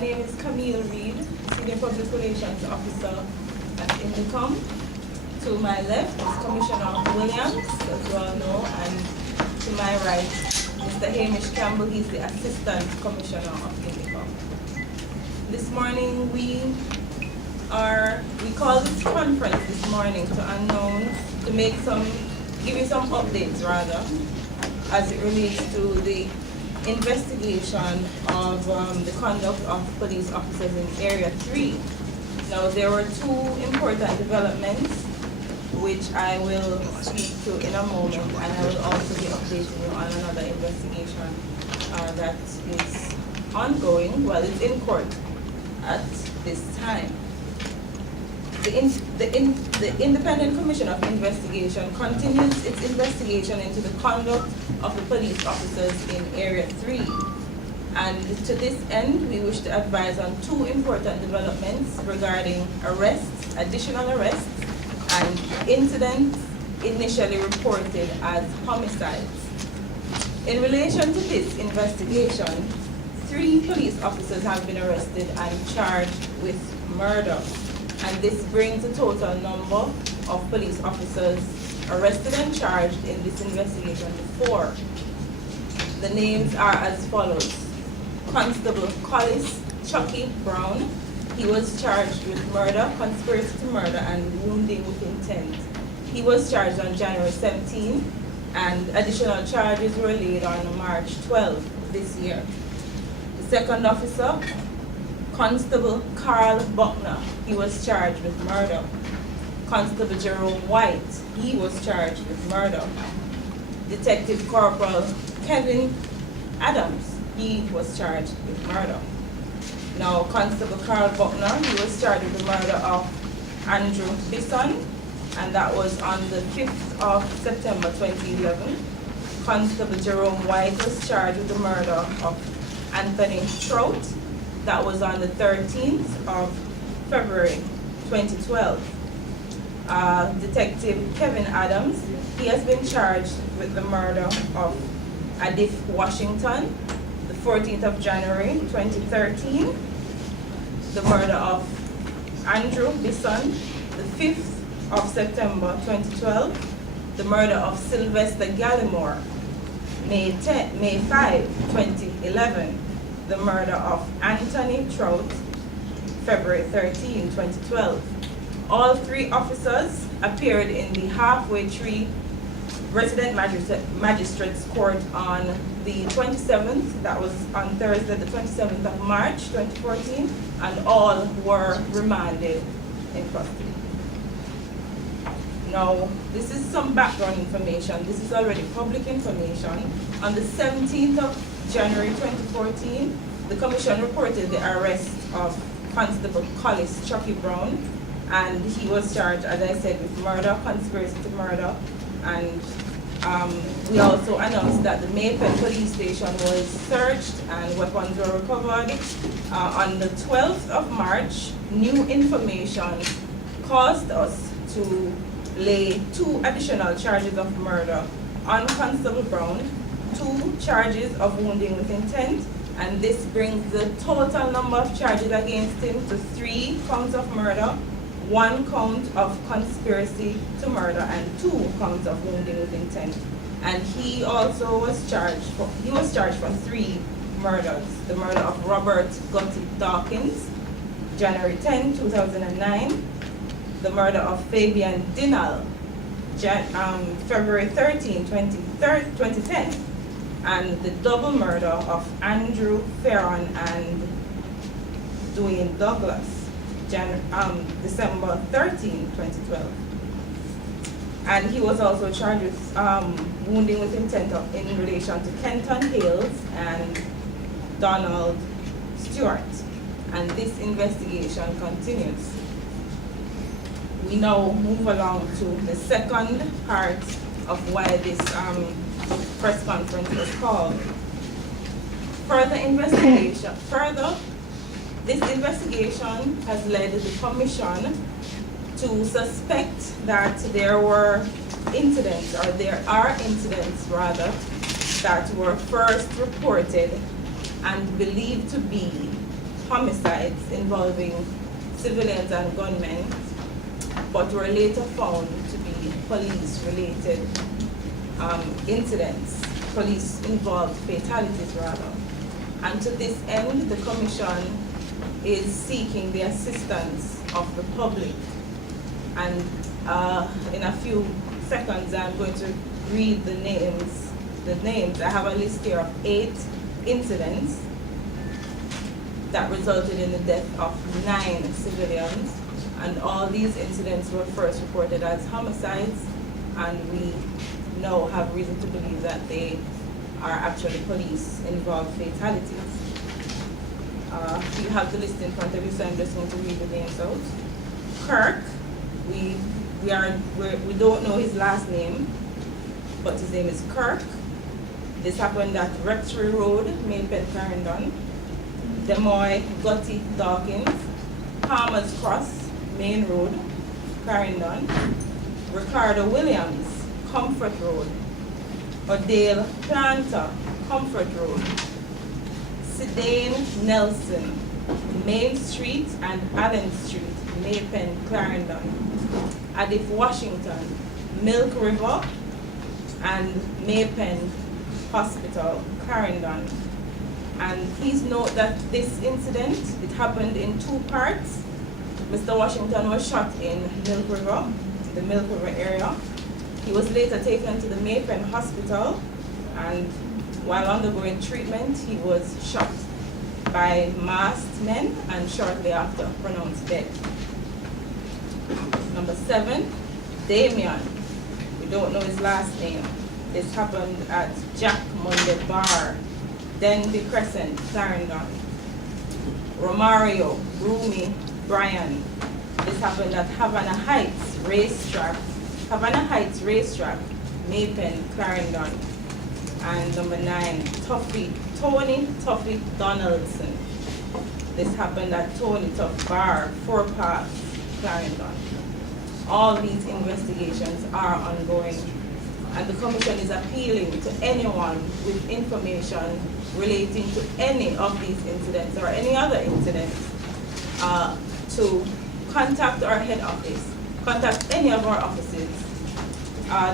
name is Camille Reed, Senior Public Relations Officer at Indicom. To my left is Commissioner Williams, as you all know, and to my right, Mr. Hamish Campbell. He's the Assistant Commissioner of Indicom. This morning we called this conference this morning to give you some updates rather, as it relates to the investigation of the conduct of police officers in Area 3. Now, there were two important developments which I will speak to in a moment, and I will also be updating you on another investigation that is ongoing. Well, it's in court at this time. The Independent Commission of Investigation continues its investigation into the conduct of the police officers in Area 3. And to this end, we wish to advise on two important developments regarding arrests, additional arrests, and incidents initially reported as homicides. In relation to this investigation, 3 police officers have been arrested and charged with murder. And this brings the total number of police officers arrested and charged in this investigation to 4. The names are as follows. Constable Collis Chucky Brown. He was charged with murder, conspiracy to murder, and wounding with intent. He was charged on January 17, and additional charges were laid on March 12 this year. The second officer, Constable Carl Buckner, he was charged with murder. Constable Jerome White, he was charged with murder. Detective Corporal Kevin Adams, he was charged with murder. Now, Constable Carl Buckner, he was charged with the murder of Andrew Bison, and that was on the 5th of September 2011. Constable Jerome White was charged with the murder of Anthony Trout. That was on the 13th of February 2012. Detective Kevin Adams, he has been charged with the murder of Adif Washington, the 14th of January 2013. The murder of Andrew Bison, the 5th of September 2012. The murder of Sylvester Gallimore, May 5, 2011. The murder of Anthony Trout, February 13, 2012. All 3 officers appeared in the Halfway Tree Resident Magistrates Court on the 27th, that was on Thursday, the 27th of March 2014, and all were remanded in custody. Now, this is some background information. This is already public information. On the 17th of January 2014, the Commission reported the arrest of Constable Collis Chucky Brown, and he was charged, as I said, with murder, conspiracy to murder, and we also announced that the Maypen police station was searched and weapons were recovered. On the 12th of March, new information caused us to lay 2 additional charges of murder on Constable Brown, 2 charges of wounding with intent, and this brings the total number of charges against him to 3 counts of murder, 1 count of conspiracy to murder, and 2 counts of wounding with intent. And he also was charged for 3 murders. The murder of Robert Gotti Dawkins, January 10, 2009. The murder of Fabian Dinal, February 13, 2010. And the double murder of Andrew Ferron and Dwayne Douglas, December 13, 2012. And he was also charged with wounding with intent in relation to Kenton Hales and Donald Stewart. And this investigation continues. We now move along to the second part of why this press conference was called. This investigation has led the Commission to suspect that there are incidents that were first reported and believed to be homicides involving civilians and gunmen, but were later found to be police-related incidents, police-involved fatalities rather. And to this end, the Commission is seeking the assistance of the public. And in a few seconds, I'm going to read the names. I have a list here of 8 incidents that resulted in the death of 9 civilians. And all these incidents were first reported as homicides, and we now have reason to believe that they are actually police-involved fatalities. You have the list in front of you, so I'm just going to read the names out. Kirk, we don't know his last name, but his name is Kirk. This happened at Rexbury Road, Maypen, Clarendon. Demoy Gotti Dawkins, Palmer's Cross, Main Road, Clarendon. Ricardo Williams, Comfort Road. Odale Planter, Comfort Road. Sidane Nelson, Main Street and Allen Street, Maypen, Clarendon. Adif Washington, Milk River and Maypen Hospital, Clarendon. And please note that this incident, it happened in 2 parts. Mr. Washington was shot in Milk River, the Milk River area. He was later taken to the Maypen Hospital, and while undergoing treatment, he was shot by masked men and shortly after pronounced dead. Number 7, Damien. We don't know his last name. This happened at Jack Monday Bar, Denby Crescent, Clarendon. Romario Rumi Brian. This happened at Havana Heights Racetrack, Maypen, Clarendon. And number 9, Tony Tuffy Donaldson. This happened at Tony Tuff Bar, 4 Parks, Clarendon. All these investigations are ongoing, and the Commission is appealing to anyone with information relating to any of these incidents or any other incidents to contact our head office, contact any of our offices.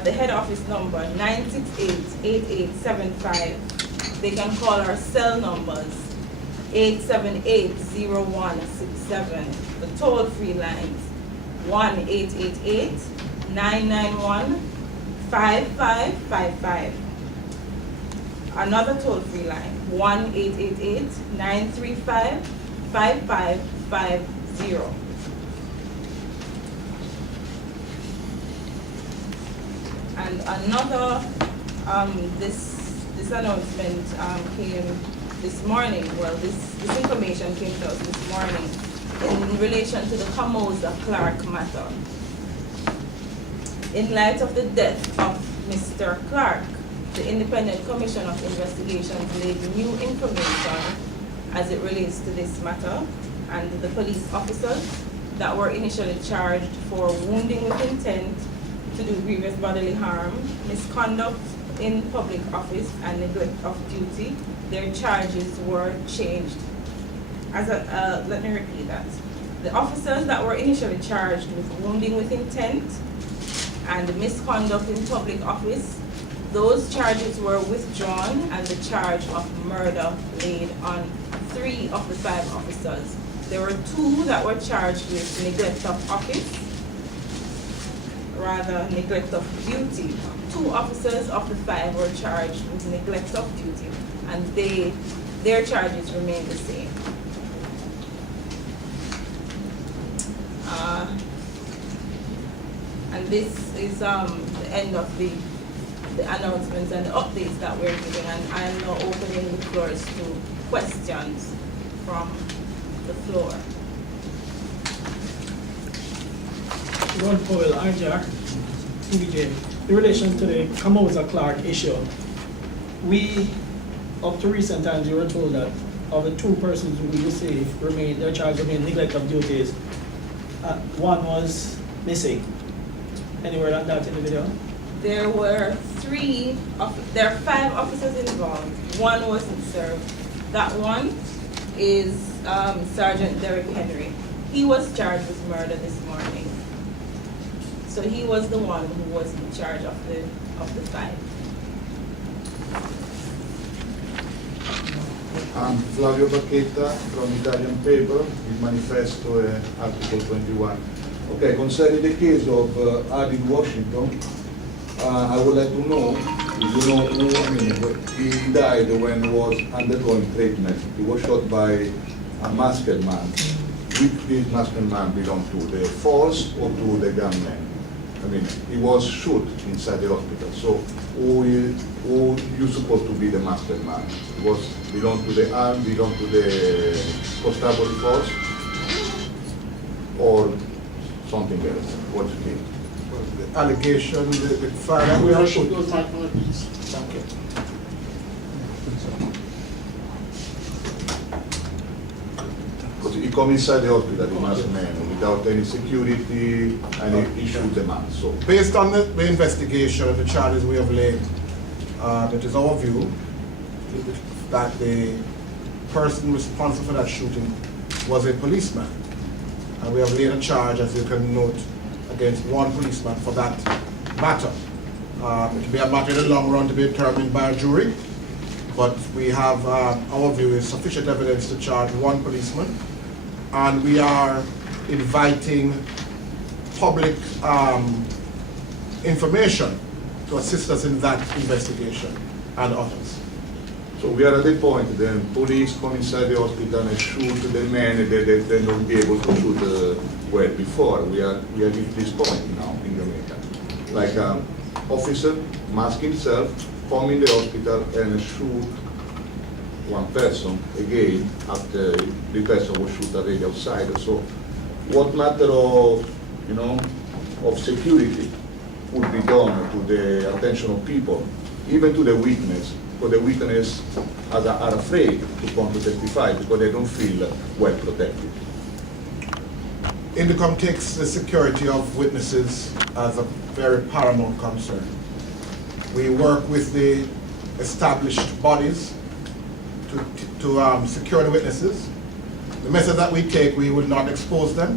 The head office number 968-8875. They can call our cell numbers 878-0167. The toll-free lines 1-888-991-5555. Another toll-free line 1-888-935-5550. And another, this announcement came this morning. Well, this information came to us this morning in relation to the Camosa Clark matter. In light of the death of Mr. Clark, the Independent Commission of Investigations laid new information as it relates to this matter, and the police officers that were initially charged for wounding with intent to do grievous bodily harm, misconduct in public office, and neglect of duty, their charges were changed. Let me repeat that. The officers that were initially charged with wounding with intent and misconduct in public office, those charges were withdrawn and the charge of murder laid on 3 of the 5 officers. There were 2 that were charged with neglect of office, neglect of duty. 2 officers of the 5 were charged with neglect of duty, and their charges remain the same. And this is the end of the announcements and the updates that we're giving, and I'm now opening the floors to questions from the floor. Ron Powell, RJR, TVJ. In relation to the Camosa Clark issue, we, up to recent times, we were told that of the 2 persons who you say their charge remain neglect of duties, 1 was missing. Any word on that in the video? There were 5 officers involved. 1 wasn't served. That one is Sergeant Derek Henry. He was charged with murder this morning. So he was the one who was in charge of the fight. I'm Flavio Bacchetta from Italian paper, il manifesto è Article 21. Okay, concerning the case of Adi Washington, I would like to know if you know who, I mean, he died when he was undergoing treatment. He was shot by a masked man. Which this masked man belonged to, the force or to the gunman? I mean, he was shot inside the hospital. So who you supposed to be the masked man? Was belong to the army, belong to the constabulary force, or something else? What do you think? The allegation, the fire. We are should go back on this. Okay. Because he come inside the hospital, the masked man, without any security, and he shoot the man. So Based on the investigation and the charges we have laid, it is our view that the person responsible for that shooting was a policeman. And we have laid a charge, as you can note, against one policeman for that matter. It will be a matter in the long run to be determined by a jury, but we have, our view is sufficient evidence to charge one policeman, and we are inviting public information to assist us in that investigation and others. So we are at the point, the police come inside the hospital and shoot the man that they don't be able to shoot well before. We are at this point now in Jamaica. Like officer, mask himself, come in the hospital and shoot one person again after the person was shot already outside. So what matter of, you know, of security would be done to the attention of people, even to the witness, because the witnesses are afraid to come to testify because they don't feel well protected. INDECOM takes the security of witnesses as a very paramount concern. We work with the established bodies to secure the witnesses. The method that we take, we will not expose them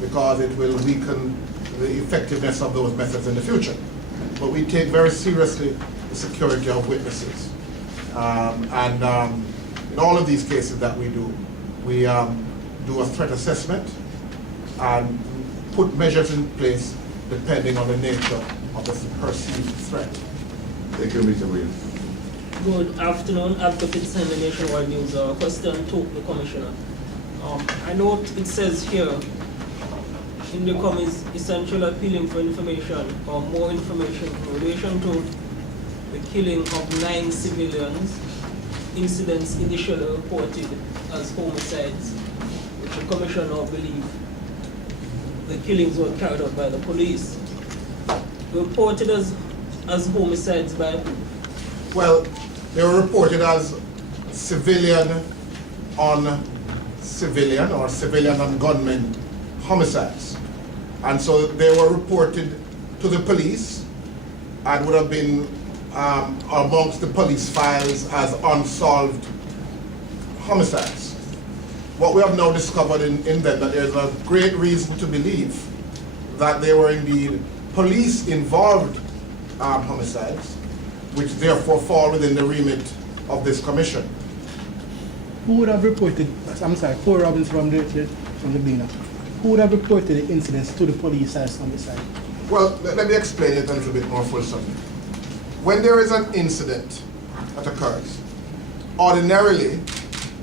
because it will weaken the effectiveness of those methods in the future. But we take very seriously the security of witnesses. In all of these cases that we do a threat assessment and put measures in place depending on the nature of the perceived threat. Thank you, Mr. Williams. Good afternoon, advocates and the Nationwide News. Question to the Commissioner. I note it says here, INDECOM is essentially appealing for information or more information in relation to the killing of 9 civilians, incidents initially reported as homicides, which the Commissioner believes the killings were carried out by the police. Reported as homicides by who? Well, they were reported as civilian on civilian or civilian on gunmen homicides. And so they were reported to the police and would have been amongst the police files as unsolved homicides. What we have now discovered in them, that there's a great reason to believe that they were indeed police-involved homicides, which therefore fall within the remit of this commission. Who would have reported, I'm sorry, Paul Robbins from the Bina, who would have reported the incidents to the police as homicide? Well, let me explain it a little bit more fulsomely. When there is an incident that occurs, ordinarily,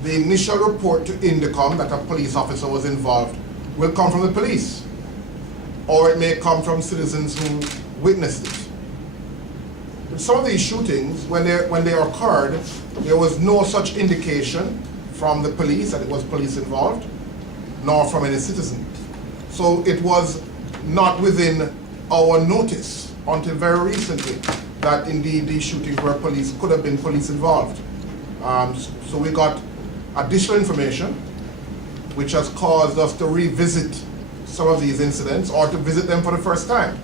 the initial report to INDECOM that a police officer was involved will come from the police, or it may come from citizens who witnessed it. But some of these shootings, when they occurred, there was no such indication from the police that it was police involved, nor from any citizen. So it was not within our notice until very recently that indeed these shootings were could have been police involved. So we got additional information which has caused us to revisit some of these incidents or to visit them for the first time.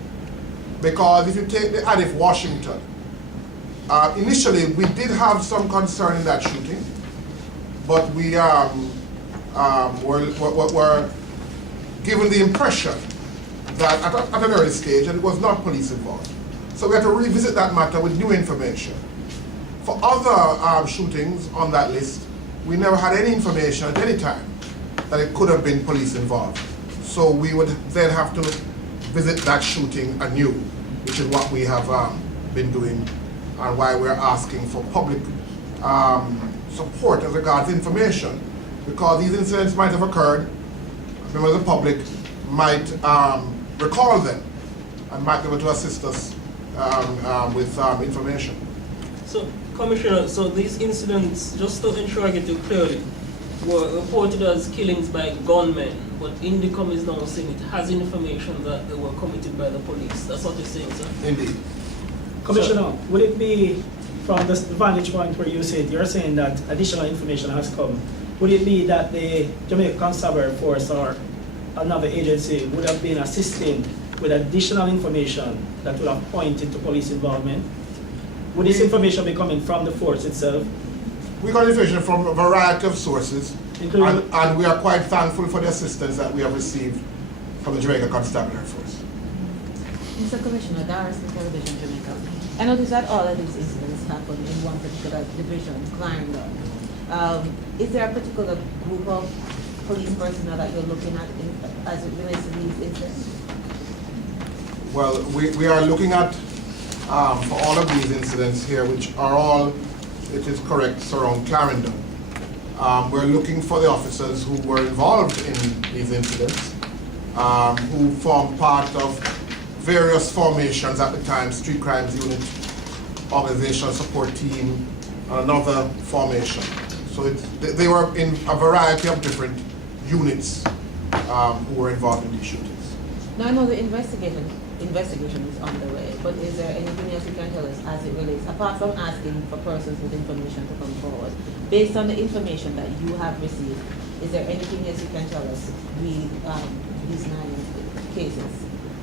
Because if you take the Adif Washington, initially we did have some concern in that shooting, but we were given the impression that at an early stage, and it was not police involved. So we had to revisit that matter with new information. For other shootings on that list, we never had any information at any time that it could have been police involved. So we would then have to visit that shooting anew, which is what we have been doing and why we're asking for public support as regards information, because these incidents might have occurred, members of the public might recall them and might be able to assist us with information. So, Commissioner, so these incidents, just to ensure I get you clearly, were reported as killings by gunmen, but Indicom is now saying it has information that they were committed by the police. That's what you're saying, sir? Indeed. Commissioner, would it be from the vantage point where you said you're saying that additional information has come? Would it be that the Jamaica Constabulary Force or another agency would have been assisting with additional information that would have pointed to police involvement? Would this information be coming from the force itself? We got information from a variety of sources, and we are quite thankful for the assistance that we have received from the Jamaica Constabulary Force. Mr. Commissioner, Darius from Television Jamaica. I noticed that all of these incidents happened in one particular division, Clarendon. Is there a particular group of police personnel that you're looking at as it relates to these incidents? Well, we are looking at, for all of these incidents here, which are all, it is correct, surround Clarendon. We're looking for the officers who were involved in these incidents, who formed part of various formations at the time, Street Crimes Unit, Organizational Support Team, and another formation. So they were in a variety of different units who were involved in these shootings. Now I know the investigation is underway, but is there anything else you can tell us as it relates, apart from asking for persons with information to come forward, based on the information that you have received, is there anything else you can tell us these 9 cases?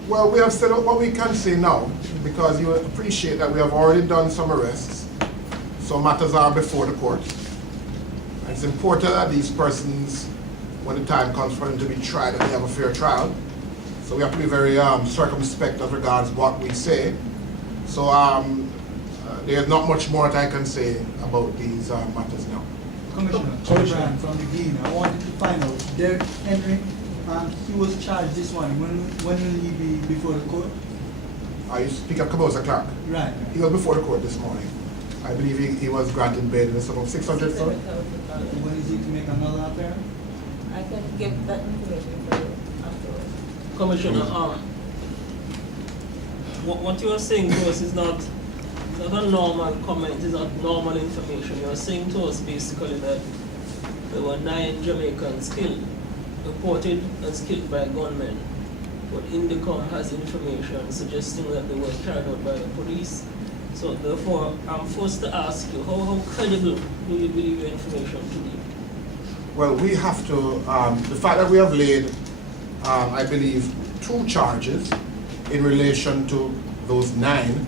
Well, we have said what we can say now, because you appreciate that we have already done some arrests, so matters are before the court. And it's important that these persons, when the time comes for them to be tried, that they have a fair trial. So we have to be very circumspect as regards what we say. So there's not much more that I can say about these matters now. Commissioner, Brian from the Bean. I wanted to find out, Derek Henry, he was charged this morning. When will he be before the court? You speak of Cabosa Clark. Right. He was before the court this morning. I believe he was granted bail in the sum of 600. When is he to make another appearance? I can give that information for you afterwards. Commissioner, what you are saying to us is not a normal comment, it's not normal information. You are saying to us basically that there were 9 Jamaicans killed, reported as killed by gunmen, but Indicom has information suggesting that they were carried out by the police. So therefore, I'm forced to ask you, how credible do you believe your information to be? Well, we have to, the fact that we have laid, I believe, 2 charges in relation to those 9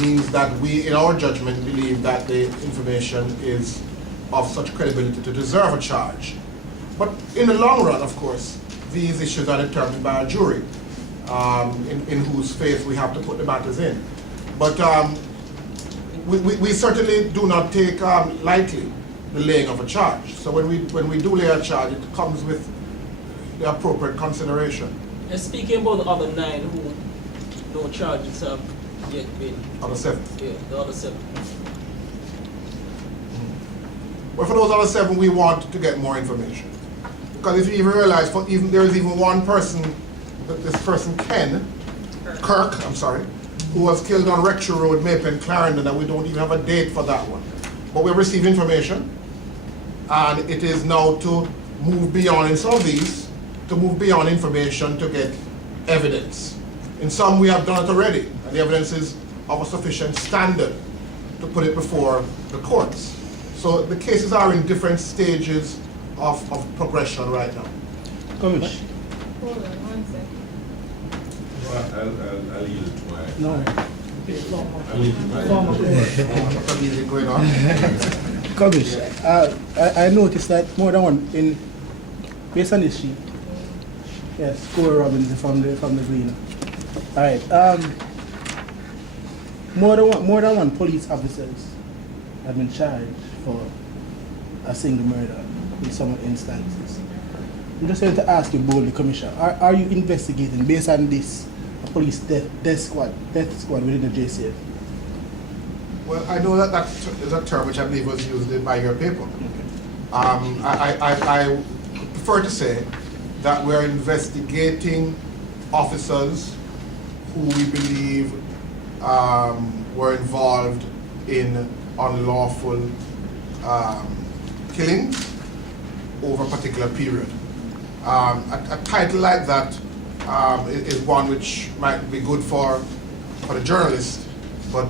means that we, in our judgment, believe that the information is of such credibility to deserve a charge. But in the long run, of course, these issues are determined by a jury, in whose face we have to put the matters in. But we certainly do not take lightly the laying of a charge. So when we do lay a charge, it comes with the appropriate consideration. And speaking about the other 9 who no charges have yet been. Other 7. Yeah, the other 7. Well, for those other 7, we want to get more information. Because if you even realize, there is even one person, this person Kirk, who was killed on Rector Road, Maypen, Clarendon, and we don't even have a date for that one. But we've received information, and it is now to move beyond, in some of these, to move beyond information to get evidence. In some, we have done it already, and the evidence is of a sufficient standard to put it before the courts. So the cases are in different stages of progression right now. Commissioner. Hold on 1 second. I'll yield to my. No. I'll yield to my. What's the music going on? Commissioner, I noticed that more than one in based on this sheet. Yes, Corey Robinson from the Green. All right. More than one police officers have been charged for a single murder in some instances. I'm just going to ask you boldly, Commissioner, are you investigating based on this a police death squad within the JCF? Well, I know that is a term which I believe was used by your paper. I prefer to say that we're investigating officers who we believe were involved in unlawful killings over a particular period. A title like that is one which might be good for the journalist, but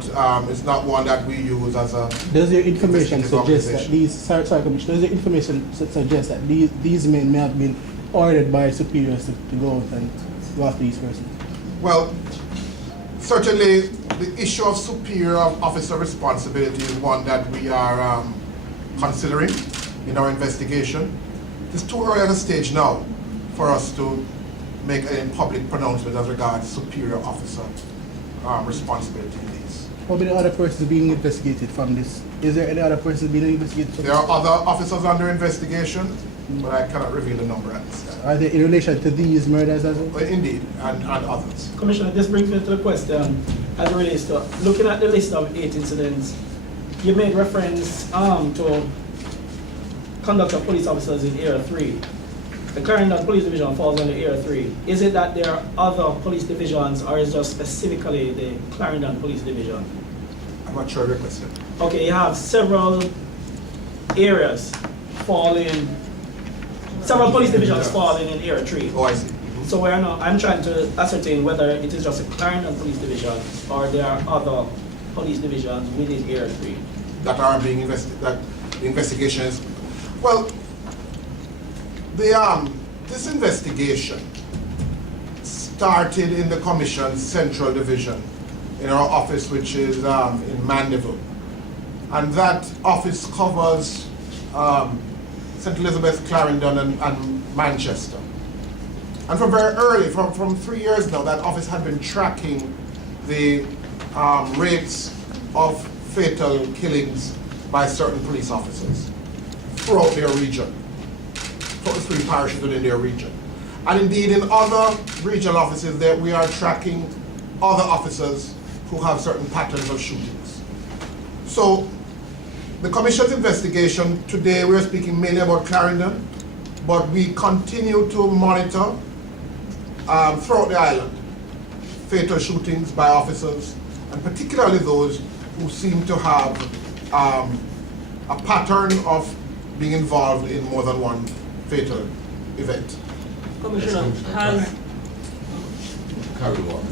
it's not one that we use as a. Does your information investigative suggest that organization. these, sorry Commissioner, does your information suggest that these men may have been ordered by superiors to go out and go after these persons? Well, certainly the issue of superior officer responsibility is one that we are considering in our investigation. It's too early at a stage now for us to make a public pronouncement as regards superior officer responsibility in these. How many other persons being investigated from this? Is there any other persons being investigated from There are other officers under investigation, but I cannot reveal the number at this time. Are they in relation to these murders as well? But indeed, and others. Commissioner, this brings me to the question as it relates to looking at the list of 8 incidents. You made reference to conduct of police officers in Area 3. The Clarendon Police Division falls under Area 3. Is it that there are other police divisions, or is it just specifically the Clarendon Police Division? I'm not sure of your question. Okay, you have several areas falling, several police divisions falling in Area 3. Oh, I see. So I'm trying to ascertain whether it is just a Clarendon Police Division or there are other police divisions within Area 3. That are being investigated, that the investigation is, well, this investigation started in the Commission's Central Division in our office, which is in Mandeville. And that office covers St. Elizabeth, Clarendon, and Manchester. And from very early, from 3 years now, that office had been tracking the rates of fatal killings by certain police officers throughout their region, for the 3 parishes within their region. And indeed, in other regional offices, that we are tracking other officers who have certain patterns of shootings. So, the Commission's investigation, today we're speaking mainly about Clarendon, but we continue to monitor throughout the island fatal shootings by officers, and particularly those who seem to have a pattern of being involved in more than one fatal event. Commissioner, has Carry on.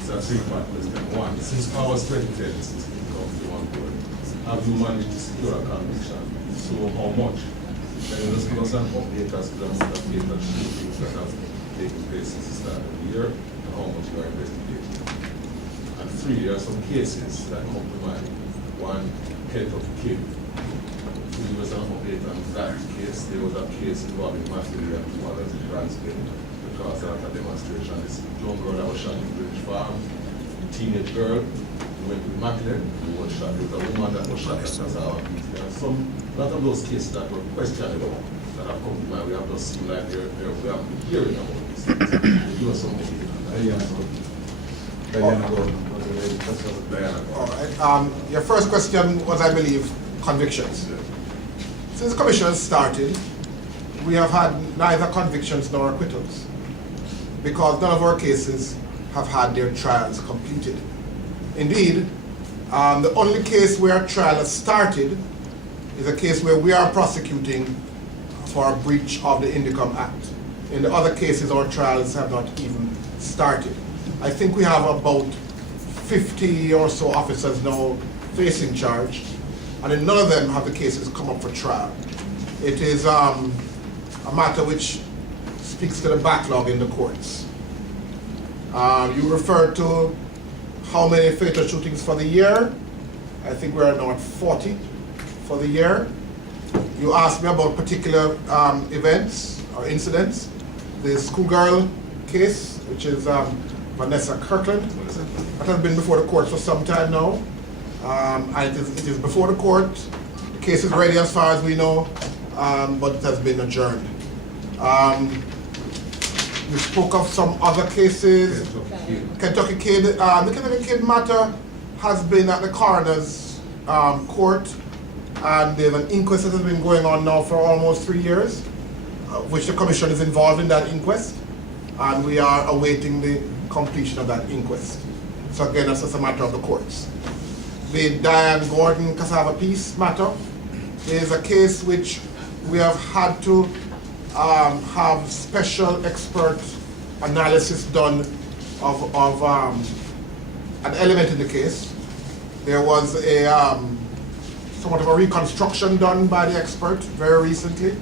It's a 3-part question. One, since August 2010, since it comes to one word, have you managed to secure a conviction? So how much? Can you just give us an update as to the amount of fatal shootings that have taken place since the start of the year, and how much you are investigating? And 3, there are some cases that come to mind. One, Kentucky Kill. To give us an update on that case, there was a case involving Matthew and 2 others in Bransfield because after a demonstration, this young girl that was shot in British Farm, a teenage girl who went with Macklin, who was shot. There was a woman that was shot at Nassau. There are a lot of those cases that were questionable that have come to mind. We have just seen like we have been hearing about these things. Give us something. All right. Your first question was, I believe, convictions. Since the Commission started, we have had neither convictions nor acquittals, because none of our cases have had their trials completed. Indeed, the only case where a trial has started is a case where we are prosecuting for a breach of the Indicom Act. In the other cases, our trials have not even started. I think we have about 50 or so officers now facing charge, and in none of them have the cases come up for trial. It is a matter which speaks to the backlog in the courts. You referred to how many fatal shootings for the year. I think we are now at 40. for the year. You asked me about particular events or incidents. The schoolgirl case, which is Vanessa Kirkland, that has been before the court for some time now. And it is before the court. The case is ready as far as we know, but it has been adjourned. We spoke of some other cases. Kentucky Kid. The Kentucky Kid matter has been at the coroner's court, and there's an inquest that has been going on now for almost 3 years, which the commission is involved in that inquest, and we are awaiting the completion of that inquest. So again, that's just a matter of the courts. The Diane Gordon Cassava Peace matter is a case which we have had to have special expert analysis done of an element in the case. There was a somewhat of a reconstruction done by the expert very recently,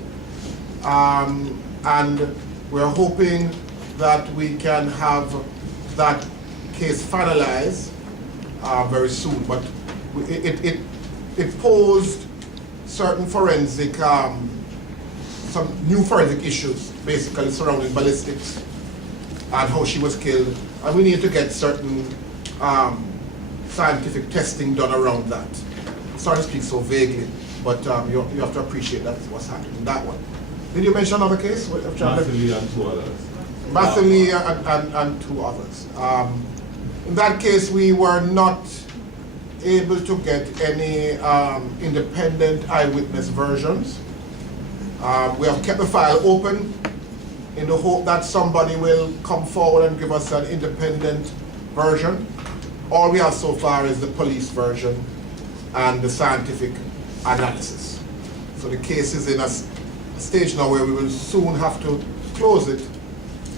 and we're hoping that we can have that case finalized very soon. But it posed certain forensic, some new forensic issues, basically surrounding ballistics and how she was killed, and we need to get certain scientific testing done around that. I'm sorry to speak so vaguely, but you have to appreciate that's what's happening in that one. Did you mention another case? Matthew and 2 others. Matthew Lee and 2 others. In that case, we were not able to get any independent eyewitness versions. We have kept the file open in the hope that somebody will come forward and give us an independent version. All we have so far is the police version and the scientific analysis. So the case is in a stage now where we will soon have to close it,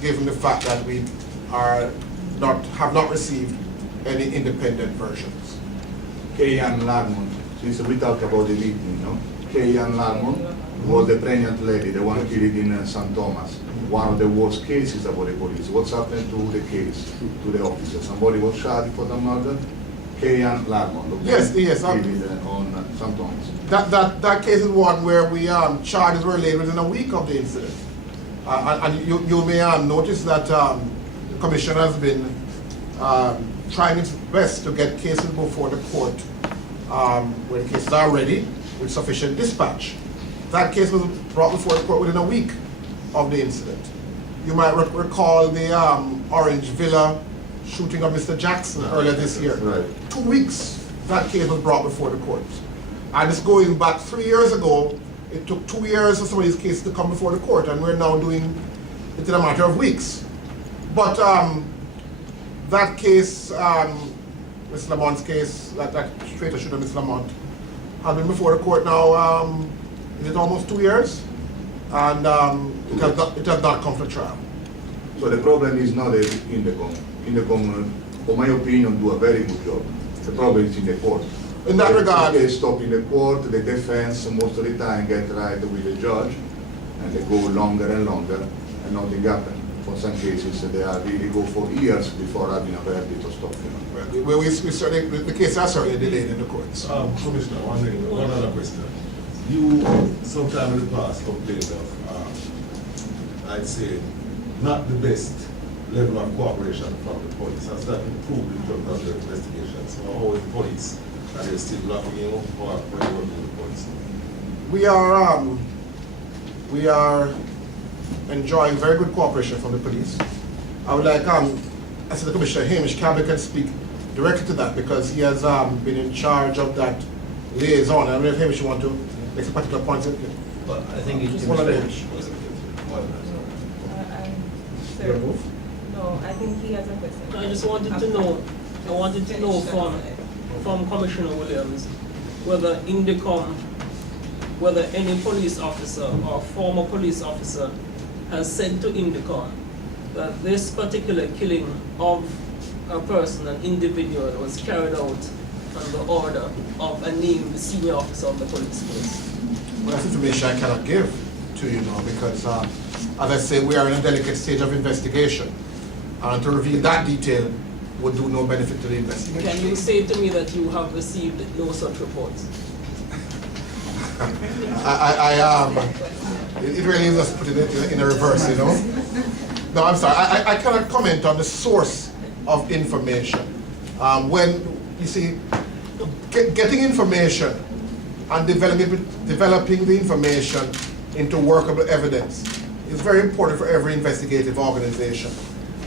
given the fact that we have not received any independent versions. Kay-Ann Larmont, since we talk about the victim, no? Kay-Ann Larmont was the pregnant lady, the one killed in St. Thomas. One of the worst cases about the police. What's happened to the case, to the officer? Somebody was shot for the murder? Kay-Ann Larmont. Okay? Yes. On St. Thomas. That case is one where we charges were laid within a week of the incident. And you may notice that the commission has been trying its best to get cases before the court where the cases are ready with sufficient dispatch. That case was brought before the court within a week of the incident. You might recall the Orange Villa shooting of Mr. Jackson earlier this year. Right. 2 weeks that case was brought before the court. And it's going back 3 years ago. It took 2 years for some of these cases to come before the court, and we're now doing it in a matter of weeks. But that case, Ms. Lamont's case, that traitor shooter, Ms. Lamont, has been before the court now, is it almost 2 years? And it has not come to trial. So the problem is not in the Indecom. Indecom, for my opinion, do a very good job. The problem is in the court. In that regard, they stop in the court, the defense most of the time get right with the judge, and they go longer and longer, and nothing happens. For some cases, they really go for years before having a verdict to stop. Well, the case are certainly delayed in the courts. Commissioner, one other question. You, sometime in the past, complained of, I'd say, not the best level of cooperation from the police. Has that improved in terms of the investigations? Or how is the police? Are they still locking you up, or are you working with the police? We are enjoying very good cooperation from the police. I would like, as the Commissioner Hamish Campbell can speak directly to that, because he has been in charge of that liaison. I don't know if Hamish you want to make some particular points. But I think it Just one of them. Sir, no, I think he has a question. I just wanted to know from Commissioner Williams whether Indecom, whether any police officer or former police officer has said to Indecom that this particular killing of a person, an individual, was carried out on the order of a named senior officer of the police force. Well, that's information I cannot give to you now, because as I say, we are in a delicate stage of investigation, and to reveal that detail would do no benefit to the investigation. Can you say to me that you have received no such reports? It really is just putting it in a reverse, you know. No, I'm sorry. I cannot comment on the source of information. When you see, getting information and developing the information into workable evidence is very important for every investigative organization.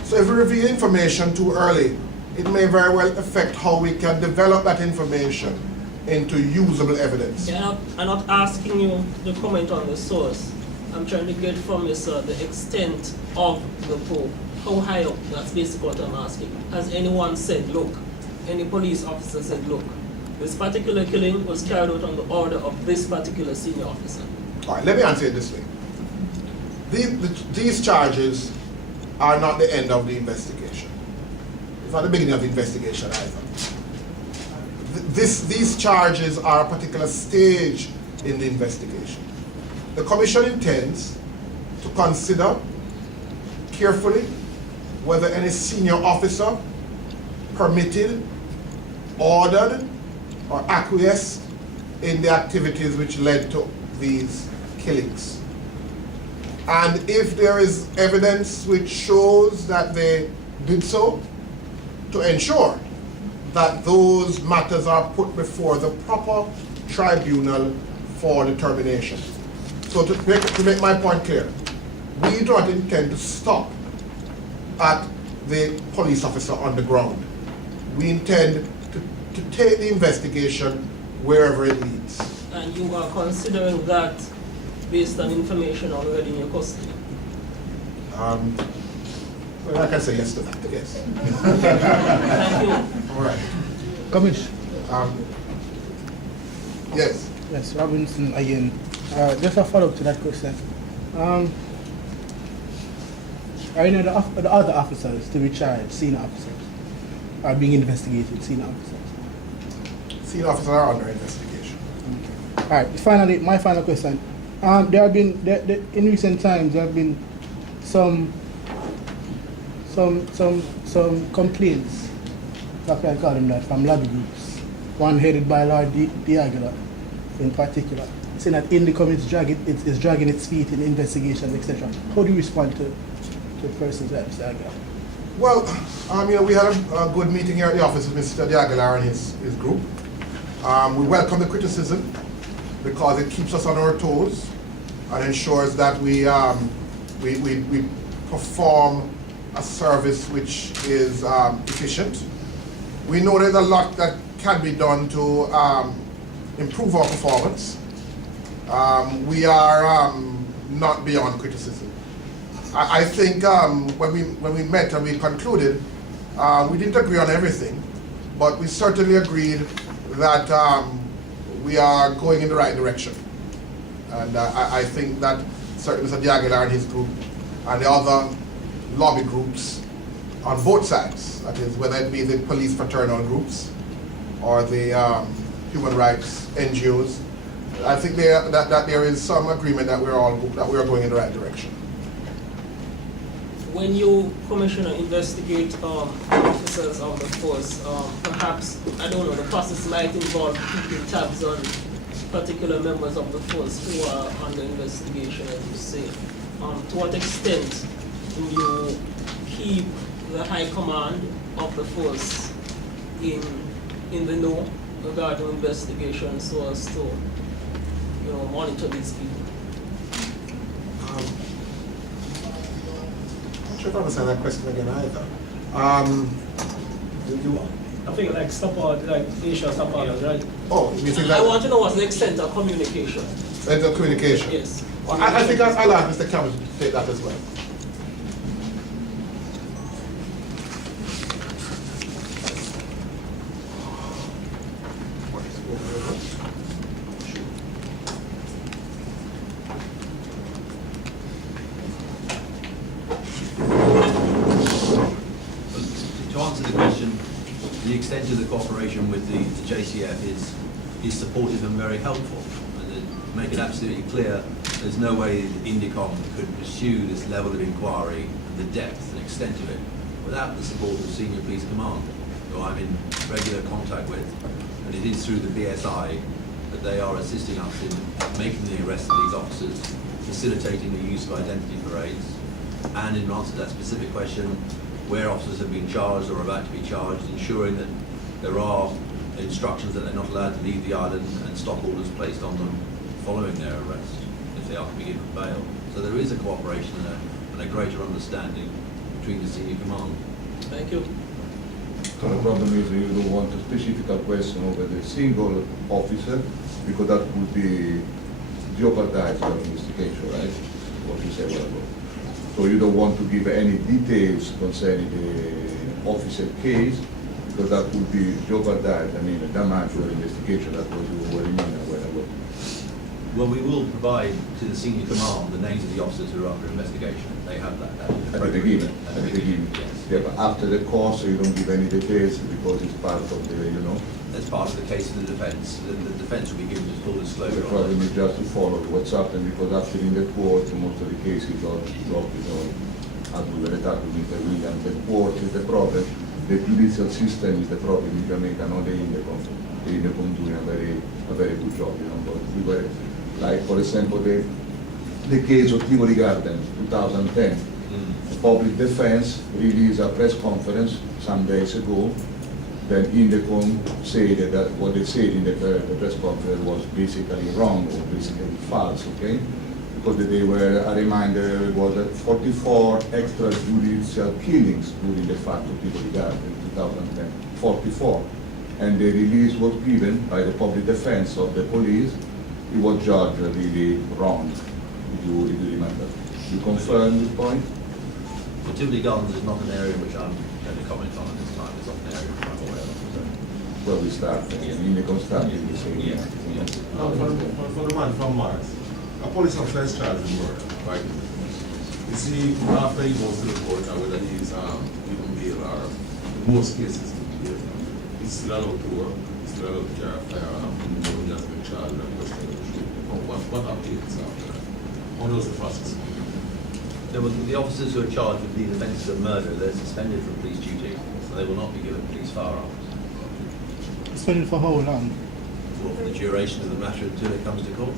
So if we reveal information too early, it may very well affect how we can develop that information into usable evidence. Yeah, I'm not asking you to comment on the source. I'm trying to get from you, sir, the extent of the probe. How high up? That's basically what I'm asking. Has anyone said, look, any police officer said, look, this particular killing was carried out on the order of this particular senior officer? All right, let me answer it this way. These charges are not the end of the investigation. It's not the beginning of the investigation either. These charges are a particular stage in the investigation. The Commission intends to consider carefully whether any senior officer permitted, ordered, or acquiesced in the activities which led to these killings. And if there is evidence which shows that they did so, to ensure that those matters are put before the proper tribunal for determination. So to make my point clear, we do not intend to stop at the police officer on the ground. We intend to take the investigation wherever it leads. And you are considering that based on information already in your custody? Well, I can say yes to that, yes. Thank you. All right. Commissioner. Yes. Yes, Robinson again. Just a follow-up to that question. Are any of the other officers to be charged, senior officers, are being investigated, senior officers? Senior officers are under investigation. Okay. All right, finally, my final question. There have been, in recent times, there have been some complaints, if I can call them that, from lobby groups. One headed by Lord D'Aguilar in particular, saying that Indicom is dragging its feet in investigations, etc. How do you respond to persons like Mr. Aguilar? Well, we had a good meeting here at the office with Mr. D'Aguilar and his group. We welcome the criticism because it keeps us on our toes and ensures that we perform a service which is efficient. We know there's a lot that can be done to improve our performance. We are not beyond criticism. I think when we met and we concluded, we didn't agree on everything, but we certainly agreed that we are going in the right direction. And I think that certainly Mr. D'Aguilar and his group and the other lobby groups on both sides, that is, whether it be the police fraternal groups or the human rights NGOs, I think that there is some agreement that we are going in the right direction. When you, Commissioner, investigate officers of the force, perhaps, I don't know, the process might involve keeping tabs on particular members of the force who are under investigation, as you say. To what extent do you keep the high command of the force in the know regarding investigations so as to, monitor these people? I'm not sure if I understand that question again either. I think like support, like Asia support, right? Oh, you think that? I want to know what's the extent of communication. The communication? Yes. Well, I think I'll ask Mr. Cameron to take that as well. To answer the question, the extent of the cooperation with the JCF is supportive and very helpful. And to make it absolutely clear, there's no way that Indicom could pursue this level of inquiry and the depth and extent of it without the support of Senior Police Command, who I'm in regular contact with. And it is through the BSI that they are assisting us in making the arrest of these officers, facilitating the use of identity parades, and in answer to that specific question, where officers have been charged or are about to be charged, ensuring that there are instructions that they're not allowed to leave the island and stop orders placed on them following their arrest if they are to be given bail. So there is a cooperation and a greater understanding between the senior command. Thank you. So the problem is you don't want a specific question over the single officer, because that would be jeopardize the investigation, right? What you said well ago. So you don't want to give any details concerning the officer case, because that would be jeopardize, damage your investigation. That was what you mean well ago. Well, we will provide to the senior command the names of the officers who are under investigation. They have that. At the beginning, Yes. Yeah, but after the course, you don't give any details because it's part of the, As part of the case of the defence, the defence will be given full The disclosure on problem that. is just to follow what's happened, because after in the court, most of the cases are dropped, as we were talking with William. The court is the problem, the judicial system is the problem in Jamaica, not the Indicom. The Indicom doing a very good job, but we were, like, for example, the case of Tivoli Garden, 2010. The public defense released a press conference some days ago. Then Indicom said that what they said in the press conference was basically wrong or basically false, okay? Because they were, a reminder, it was 44 extrajudicial killings during the fact of Tivoli Garden in 2010, 44. And the release was given by the public defense of the police. It was judged really wrong, if you remember. You confirm this point? Well, Tivoli Gardens is not an area which I'm going to comment on at this time. It's not an area which I'm aware of. So. Well, we start, Indicom started the same year. Yes. For the man from Mars, a police officer is charged with murder, right? You see, after he goes to the court, and whether he's given bail or in most cases bail, he's still allowed to work, he's still allowed to carry a firearm, he has been charged and questioned. What updates after that? How does the process go? The officers who are charged with the offences of murder, they're suspended from police duty, so they will not be given police firearms. Suspended for how long? Or for the duration of the matter until it comes to court.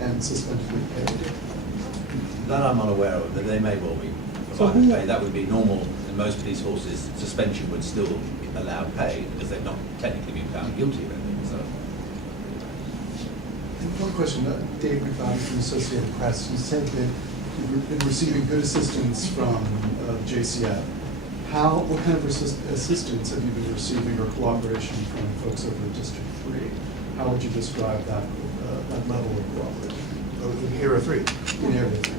And suspended with pay. That I'm unaware of, but they may well be So provided who- pay. That would be normal in most police forces. Suspension would still allow pay because they've not technically been found guilty of anything. So. And one question, Dave McDonald from Associated Press, you said that you've been receiving good assistance from JCF. What kind of assistance have you been receiving or cooperation from folks over at District 3? How would you describe that level of cooperation? In Area 3. In Area 3.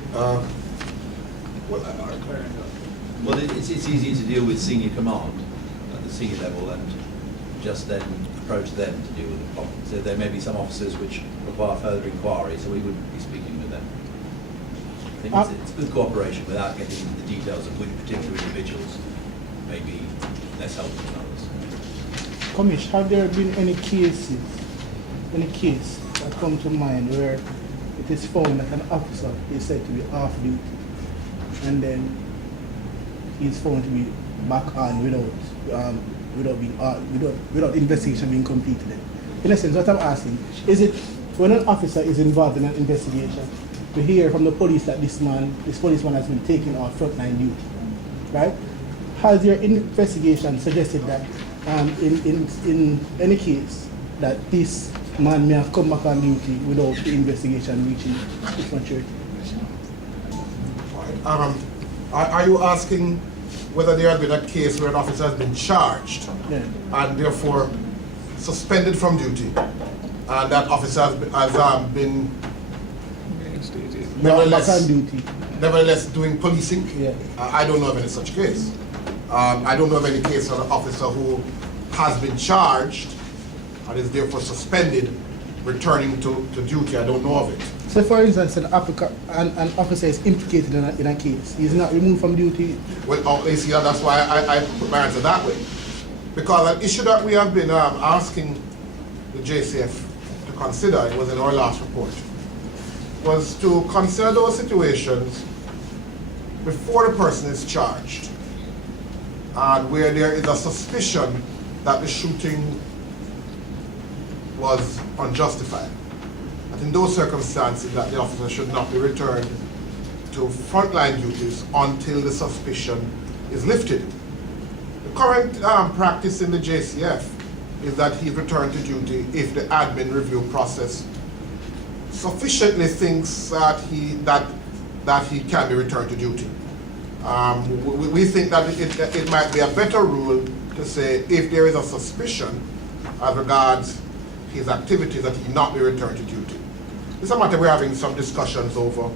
Well, it's easy to deal with senior command at the senior level and just then approach them to deal with the problem. So there may be some officers which require further inquiry, so we would be speaking with them. I think it's good cooperation without getting into the details of which particular individuals may be less helpful than others. Commish, have there been any case that come to mind where it is found that an officer is said to be off duty and then he's found to be back on without investigation being completed? In essence, what I'm asking is it when an officer is involved in an investigation to hear from the police that this policeman has been taken off frontline duty, right? Has your investigation suggested that in any case that this man may have come back on duty without the investigation reaching its maturity? Are you asking whether there has been a case where an officer has been charged Yeah. and therefore suspended from duty, and that officer has been Back on duty. nevertheless doing policing? Yeah. I don't know of any such case. I don't know of any case of an officer who has been charged and is therefore suspended, returning to duty. I don't know of it. So, for instance, an officer is implicated in a case. He's not removed from duty. Well, you see, that's why I put my answer that way. Because an issue that we have been asking the JCF to consider, it was in our last report, was to consider those situations before the person is charged and where there is a suspicion that the shooting was unjustified. That in those circumstances that the officer should not be returned to frontline duties until the suspicion is lifted. The current practice in the JCF is that he's returned to duty if the admin review process sufficiently thinks that he can be returned to duty. We think that it might be a better rule to say if there is a suspicion as regards his activities that he not be returned to duty. It's a matter we're having some discussions over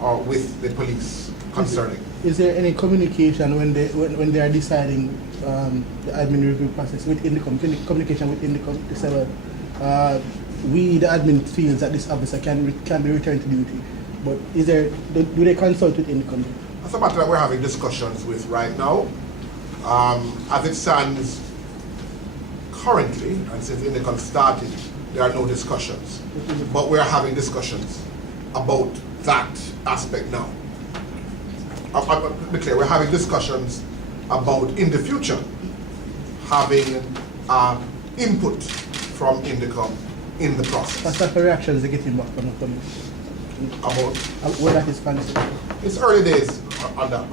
or with the police concerning. Is there any communication when they are deciding the admin review process within the communication within the to say that we the admin feels that this officer can be returned to duty, but do they consult with Indicom? That's a matter that we're having discussions with right now. As it stands currently, and since Indicom started, there are no discussions. But we're having discussions about that aspect now. To be clear, we're having discussions about in the future having input from Indicom in the process. What type of reactions are getting back from the police? About where that is concerned? It's early days on that.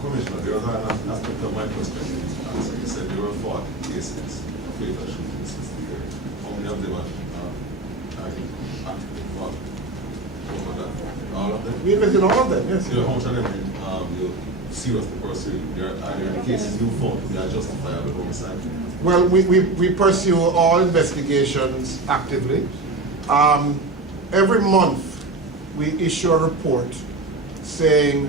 Commissioner, there was an aspect of my question you didn't answer. You said there were 40 cases of fatal shootings since the year. How many of them are actively involved? Over that? All of them? We invested all of them, yes. You know, how much of them you seriously pursue? Are there any cases you found to be a justifiable homicide? Well, we pursue all investigations actively. Every month we issue a report saying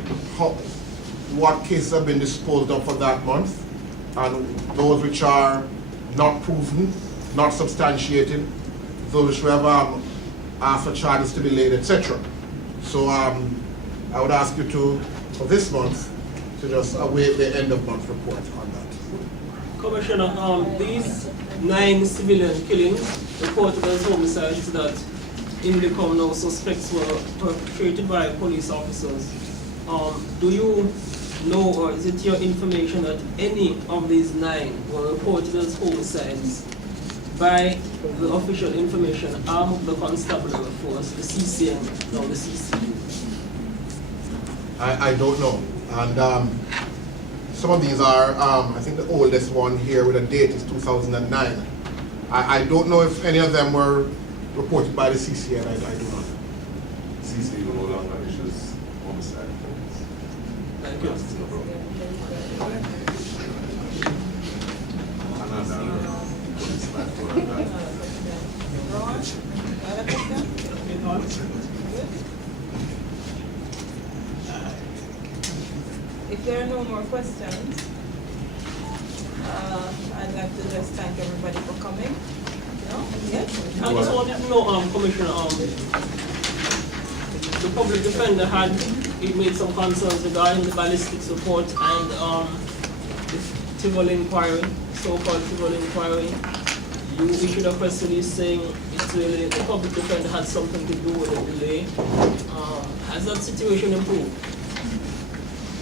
what cases have been disposed of for that month, and those which are not proven, not substantiated, those which we have asked for charges to be laid, etc. So I would ask you to, for this month, to just await the end of month report on that. Commissioner, these 9 civilian killings reported as homicides that Indicom now suspects were perpetrated by police officers. Do you know, or is it your information that any of these 9 were reported as homicides by the official information arm of the constabulary force, the CCM, now the CCU? I don't know. And some of these are, I think the oldest one here with a date is 2009. I don't know if any of them were reported by the CCN, I do not. CCU no longer issues homicide. Thank you. If there are no more questions, I'd like to just thank everybody for coming. No? Yes? I just wanted to know, Commissioner, the public defender had made some concerns regarding the ballistics report and the Tivoli inquiry, so-called Tivoli inquiry. You issued a press release saying it's really the public defender had something to do with the delay. Has that situation improved?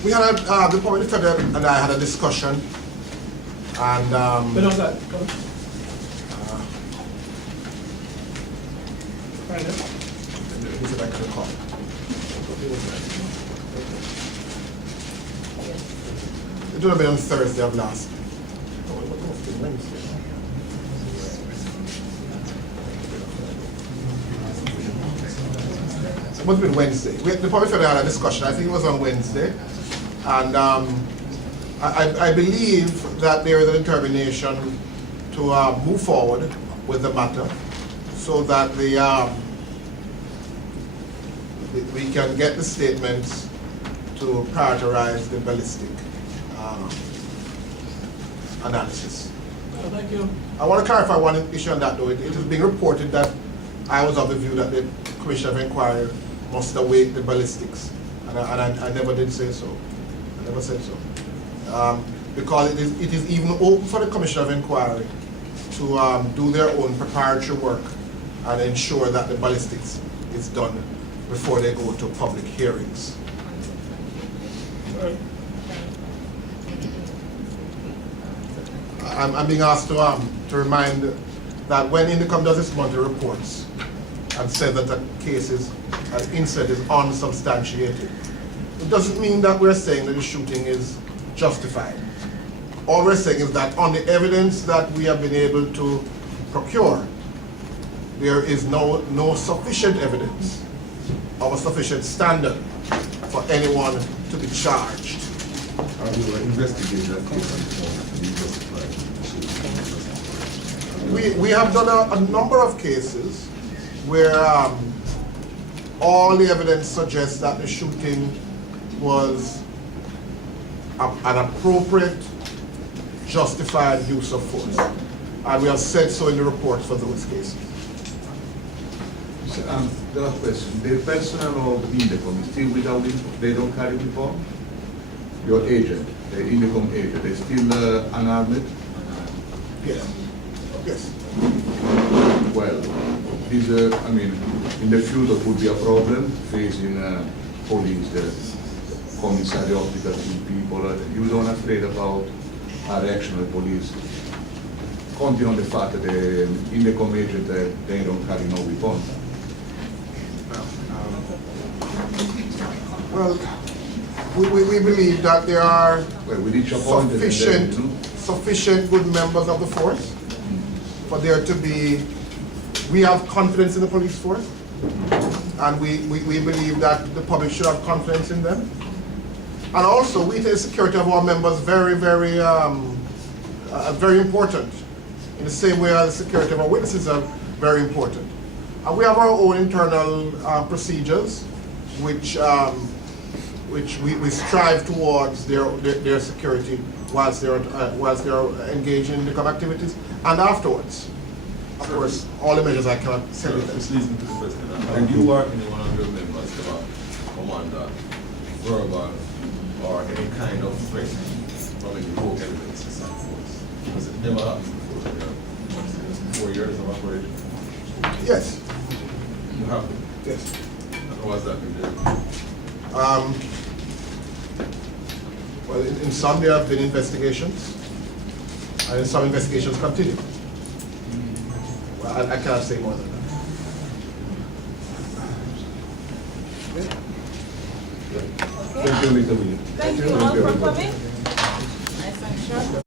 We had the public defender and I had a discussion, and When was that? let me see if I can recall. It would have been on Thursday of last. Oh, it must have been Wednesday. It must have been Wednesday. The public defender had a discussion. I think it was on Wednesday, and I believe that there is a determination to move forward with the matter, so that we can get the statements to prioritize the ballistic analysis. Oh, thank you. I want to clarify one issue on that though. It is being reported that I was of the view that the Commissioner of Inquiry must await the ballistics, and I never did say so. I never said so. Because it is even open for the Commissioner of Inquiry to do their own preparatory work and ensure that the ballistics is done before they go to public hearings. I'm being asked to remind that when Indicom does its monthly reports and says that an incident is unsubstantiated, it doesn't mean that we're saying that the shooting is justified. All we're saying is that on the evidence that we have been able to procure, there is no sufficient evidence of a sufficient standard for anyone to be charged. Have you investigated that case to be justified? We have done a number of cases where all the evidence suggests that the shooting was an appropriate, justified use of force. And we have said so in the report for those cases. The last question, the personnel of Indicom is still without uniform? They don't carry uniform? Your agent, the Indicom agent, they still unarmed? Yes. Yes. Well, this, I mean, in the future could be a problem facing police, the commissary officer, people. You don't afraid about a reaction of the police? Counting on the fact that the Indicom agent, they don't carry no weapon. Well, we believe that there are Well, with each appointed, sufficient good members of the force for there to be, we have confidence in the police force, and we believe that the public should have confidence in them. And also, we take the security of our members very, very, very important, in the same way as the security of our witnesses are very important. And we have our own internal procedures, which we strive towards their security whilst they're engaged in the activities and afterwards. Of course, all the measures I cannot tell you. This leads me to the question. And you are any one of your members about commander, verbal, or any kind of threat from any rogue elements in some force? Because it never happened before. You have 4 years of operation. Yes. You have. Yes. And how has that been done? Well, in some there have been investigations, and in some investigations continue. Well, I cannot say more than that. Thank you, Mr. Williams. Thank you all for coming. Nice and short.